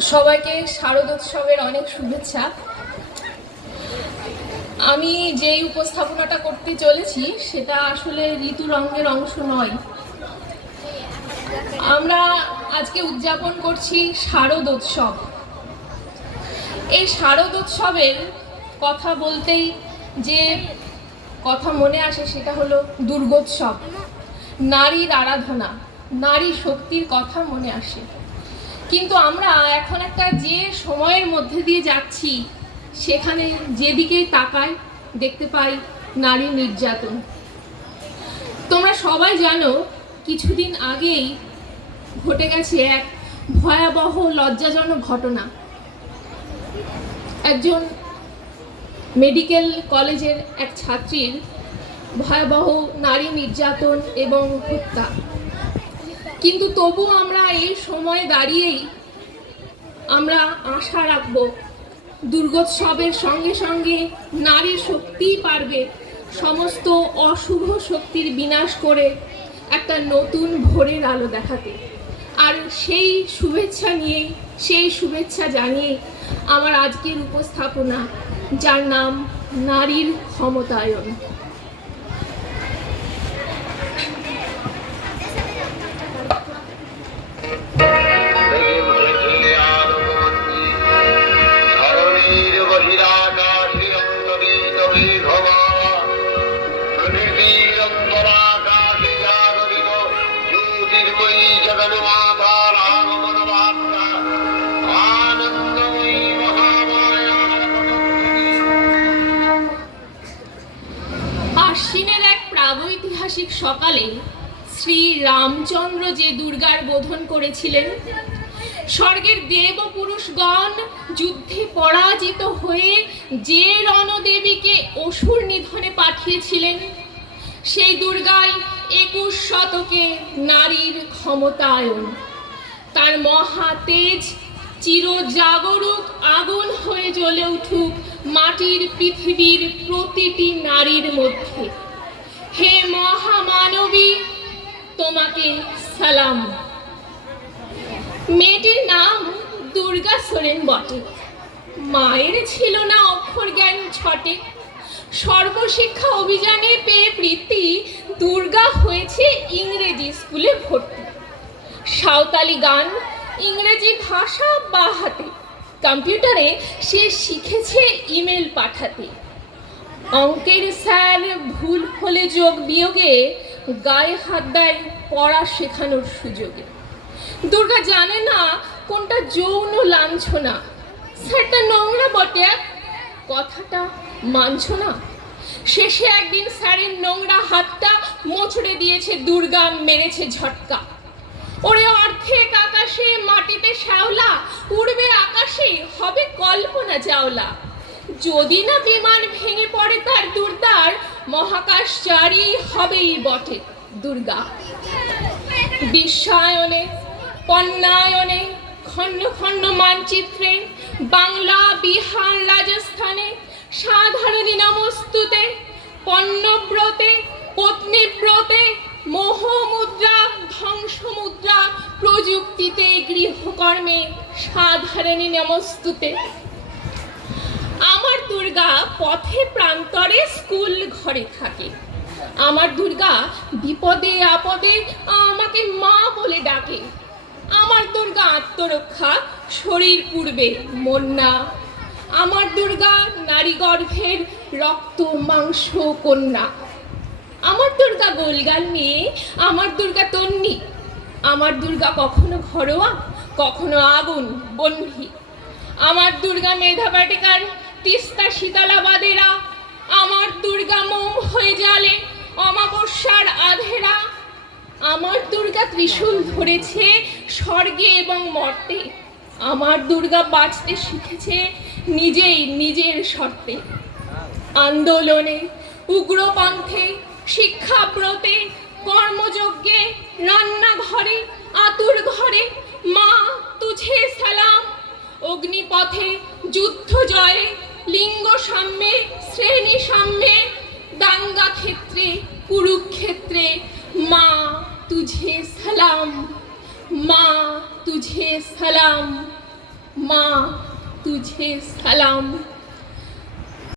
সবাইকে শারদোৎসবের অনেক শুভেচ্ছা। আমি যেই উপস্থাপনাটা করতে চলেছি সেটা আসলে ঋতুরঙ্গের অংশ নয়। আমরা আজকে উদযাপন করছি শারদোৎসব। এই শারদোৎসবের কথা বলতেই যে কথা মনে আসে সেটা হলো দুর্গোৎসব, নারীর আরাধনা, নারী শক্তির কথা মনে আসে। কিন্তু আমরা এখন একটা যে সময়ের মধ্যে দিয়ে যাচ্ছি সেখানে যেদিকেই তাকাই দেখতে পাই নারী নির্যাতন। তোমরা সবাই জানো কিছুদিন আগেই ঘটে গেছে এক ভয়াবহ লজ্জাজনক ঘটনা। একজন মেডিকেল কলেজের এক ছাত্রীর ভয়াবহ নারী নির্যাতন এবং হত্যা। কিন্তু তবু আমরা এই সময়ে দাঁড়িয়েই আমরা আশা রাখব দুর্গোৎসবের সঙ্গে সঙ্গে নারী শক্তিই পারবে সমস্ত অশুভ শক্তির বিনাশ করে একটা নতুন ভোরের আলো দেখাতে। আর সেই শুভেচ্ছা নিয়েই, সেই শুভেচ্ছা জানিয়ে আমার আজকের উপস্থাপনা, যার নাম নারীর ক্ষমতায়ন। আশ্বিনের এক প্রাগৈতিহাসিক সকালে শ্রী রামচন্দ্র যে দুর্গার বোধন করেছিলেন, স্বর্গের দেব পুরুষগণ যুদ্ধে পরাজিত হয়ে যে রণদেবীকে অসুর নিধনে পাঠিয়েছিলেন, সেই দুর্গাই 21 শতকে নারীর ক্ষমতায়ন। তার মহা তেজ চিরজাগরুক আগুন হয়ে জ্বলে উঠুক মাটির পৃথিবীর প্রতিটি নারীর মধ্যে। হে মহামানবী, তোমাকে সালাম। মেয়েটির নাম দুর্গা সোরেন বটে। মায়ের ছিল না অক্ষর জ্ঞান ছটে। সর্বশিক্ষা অভিযানে পেয়ে প্রীতি দুর্গা হয়েছে ইংরেজি স্কুলে ভর্তি। সাঁওতালি গান, ইংরেজি ভাষা বা হাতে, কম্পিউটারে সে শিখেছে ইমেল পাঠাতে। অঙ্কের স্যার ভুল হলে যোগ বিয়োগে গায়ে হাত দেয় পড়া শেখানোর সুযোগে। দুর্গা জানে না কোনটা যৌন লাঞ্ছনা। স্যারটা নোংরা বটে, কথাটা মানছ না। শেষে একদিন স্যারের নোংরা হাতটা মোচড়ে দিয়েছে দুর্গা, মেরেছে ঝটকা। ওরে অর্ধেক আকাশে মাটিতে শ্যাওলা, উড়বে আকাশে হবে কল্পনা চাওলা। যদি না বিমান ভেঙে পড়ে তার দুর্দার, মহাকাশচারী হবেই বটে দুর্গা। বিশ্বায়নে, পণ্যায়নে, খণ্ড খণ্ড মানচিত্রে, বাংলা, বিহার, রাজস্থানে সাধারণী নমস্তুতে, পণ্যব্রতে, পত্নীব্রতে, মোহমুদ্রা, ধ্বংসমুদ্রা, প্রযুক্তিতে, গৃহকর্মে সাধারণী নমস্তুতে। আমার দুর্গা পথে প্রান্তরে স্কুল ঘরে থাকে। আমার দুর্গা বিপদে আপদে আমাকে মা বলে ডাকে। আমার দুর্গা আত্মরক্ষা, শরীর পূর্বে মন না। আমার দুর্গা নারী গর্ভের রক্ত মাংস কন্যা। আমার দুর্গা গোলগাল মেয়ে, আমার দুর্গা তন্নি। আমার দুর্গা কখনো ঘরোয়া, কখনো আগুন বন্ধি। আমার দুর্গা মেধা বাটিকার তিস্তা শীতলাবাদেরা। আমার দুর্গা মোম হয়ে জ্বালে অমাবস্যার আধেরা। আমার দুর্গা ত্রিশূল ধরেছে স্বর্গে এবং মর্তে। আমার দুর্গা বাঁচতে শিখেছে নিজেই নিজের শর্তে। আন্দোলনে, উগ্রপন্থে, শিক্ষাব্রতে, কর্মযজ্ঞে, রান্নাঘরে, আতুর ঘরে মা তুঝে সালাম। অগ্নিপথে, যুদ্ধ জয়ে, লিঙ্গ সাম্যে, শ্রেণী সাম্যে, দাঙ্গা ক্ষেত্রে, কুরুক্ষেত্রে মা তুঝে সালাম, মা তুঝে সালাম, माँ तुझे सलाम।